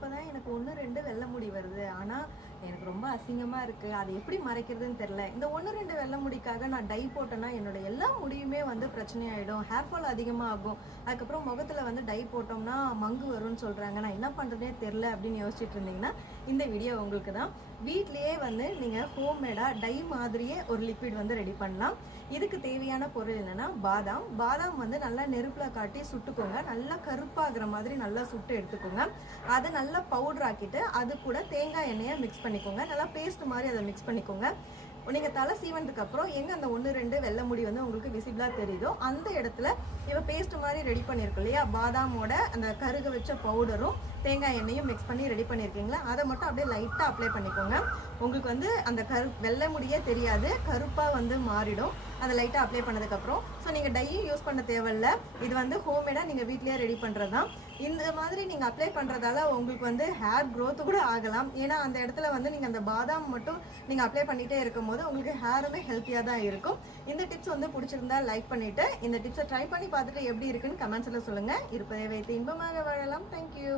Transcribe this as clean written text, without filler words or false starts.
இப்போதான் எனக்கு 1 2 வெள்ளை முடி வருது. ஆனா எனக்கு ரொம்ப அசிங்கமா இருக்கு. அதை எப்படி மறைக்கிறதுன்னு தெரியல. இந்த 1 2 வெள்ளை முடிக்காக நான் டை போட்டேன்னா என்னோட எல்லா முடியுமே வந்து பிரச்சனையாயிடும். ஹேர் ஃபால் அதிகமா ஆகும். அதுக்கப்புறம் முகத்துல வந்து டை போட்டோம்னா மங்கு வரும்னு சொல்றாங்க. நான் என்ன பண்றதுனே தெரியல அப்படின்னு யோசிச்சுட்டு இருந்தீங்கன்னா இந்த வீடியோ உங்களுக்கு தான். வீட்லயே வந்து நீங்க ஹோம்மேடா டை மாதிரியே ஒரு லிக்விட் வந்து ரெடி பண்ணலாம். இதுக்கு தேவையான பொருள் என்னன்னா பாதாம் வந்து நல்லா நெருப்புல காட்டி சுட்டுக்கோங்க. நல்லா கருப்பாகிற மாதிரி நல்லா சுட்டு எடுத்துக்கோங்க. அதை நல்லா பவுடர் ஆக்கிட்டு அது கூட தேங்காய் எண்ணெயை மிக்ஸ் பண்ணிக்கோங்க. நல்லா பேஸ்ட் மாதிரி அதை மிக்ஸ் பண்ணிக்கோங்க. நீங்க தலை சீவனதுக்கு அப்புறம் எங்க அந்த 1 2 வெள்ளை முடி வந்து உங்களுக்கு விசிபிளா தெரியுதோ அந்த இடத்துல இவ பேஸ்ட் மாதிரி ரெடி பண்ணிருக்கோம் இல்லையா, பாதாமோட அந்த கருக வச்ச பவுடரும் தேங்காய் எண்ணெயும் மிக்ஸ் பண்ணி ரெடி பண்ணியிருக்கீங்களா, அதை மட்டும் அப்படியே லைட்டாக அப்ளை பண்ணிக்கோங்க. உங்களுக்கு வந்து அந்த வெள்ளை முடியே தெரியாது, கருப்பாக வந்து மாறிடும். அதை லைட்டாக அப்ளை பண்ணதுக்கப்புறம் ஸோ நீங்கள் டையும் யூஸ் பண்ண தேவையில்ல. இது வந்து ஹோம்மேடாக நீங்கள் வீட்லேயே ரெடி பண்ணுறது தான். இந்த மாதிரி நீங்கள் அப்ளை பண்ணுறதால உங்களுக்கு வந்து ஹேர் க்ரோத் கூட ஆகலாம். ஏன்னா அந்த இடத்துல வந்து நீங்கள் அந்த பாதாம் மட்டும் நீங்கள் அப்ளை பண்ணிகிட்டே இருக்கும் போது உங்களுக்கு ஹேருமே ஹெல்த்தியாக தான் இருக்கும். இந்த டிப்ஸ் வந்து பிடிச்சிருந்தா லைக் பண்ணிவிட்டு இந்த டிப்ஸை ட்ரை பண்ணி பார்த்துட்டு எப்படி இருக்குன்னு கமெண்ட்ஸில் சொல்லுங்கள். இருப்பதை வைத்து இன்பமாக வாழலாம். தேங்க்யூ.